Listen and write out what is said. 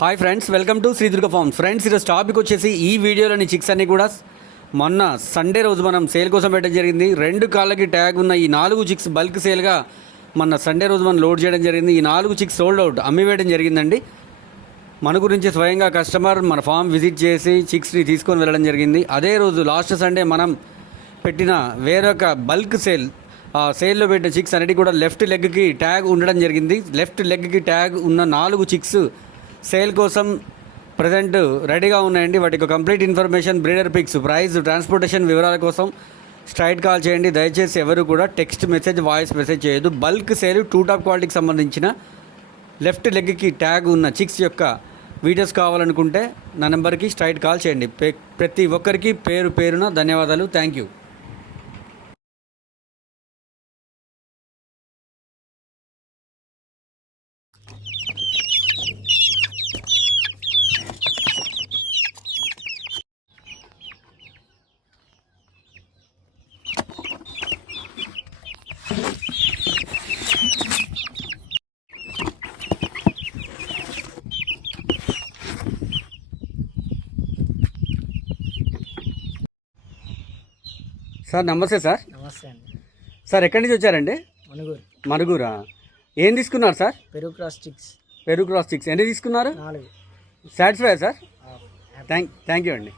Hi friends, welcome to Sridurga farms. Friends, ఈరోజు topic వచ్చేసి ఈ వీడియోలోని చిక్స్ అన్నీ కూడా మొన్న సండే రోజు మనం సేల్ కోసం పెట్టడం జరిగింది. 2 కాళ్ళకి ట్యాగ్ ఉన్న ఈ 4 చిక్స్ బల్క్ సేల్గా మొన్న సండే రోజు మనం లోడ్ చేయడం జరిగింది. ఈ 4 చిక్స్ సోల్డ్ అవుట్ అమ్మివేయడం జరిగిందండి. మన గురించి స్వయంగా కస్టమర్ మన ఫామ్ విజిట్ చేసి చిక్స్ని తీసుకొని వెళ్ళడం జరిగింది. అదే రోజు లాస్ట్ సండే మనం పెట్టిన వేరొక బల్క్ సేల్, ఆ సేల్లో పెట్టిన చిక్స్ అన్నిటి కూడా లెఫ్ట్ లెగ్కి ట్యాగ్ ఉండడం జరిగింది. లెఫ్ట్ లెగ్కి ట్యాగ్ ఉన్న 4 చిక్స్ సేల్ కోసం ప్రజెంట్ రెడీగా ఉన్నాయండి. వాటికి complete information, breeder pics, price, transportation వివరాల కోసం స్ట్రైట్ కాల్ చేయండి. దయచేసి ఎవరు కూడా టెక్స్ట్ మెసేజ్, వాయిస్ మెసేజ్ చేయొద్దు. బల్క్ సేల్ 2 టాప్ క్వాలిటీకి సంబంధించిన లెఫ్ట్ లెగ్కి ట్యాగ్ ఉన్న చిక్స్ యొక్క వీడియోస్ కావాలనుకుంటే నా నెంబర్కి స్ట్రైట్ కాల్ చేయండి. ప్రతి ఒక్కరికి పేరు పేరున ధన్యవాదాలు. Thank you. సార్ నమస్తే సార్. నమస్తే అండి. సార్ ఎక్కడి నుంచి వచ్చారండి? మనుగూరు. మరుగురా. ఏం తీసుకున్నారు సార్? పెరుగు క్రాస్ చిక్స్. పెరుగు క్రాస్ చిక్స్ ఎన్ని తీసుకున్నారు? 4. Satisfy sir? థ్యాంక్ యూ అండి.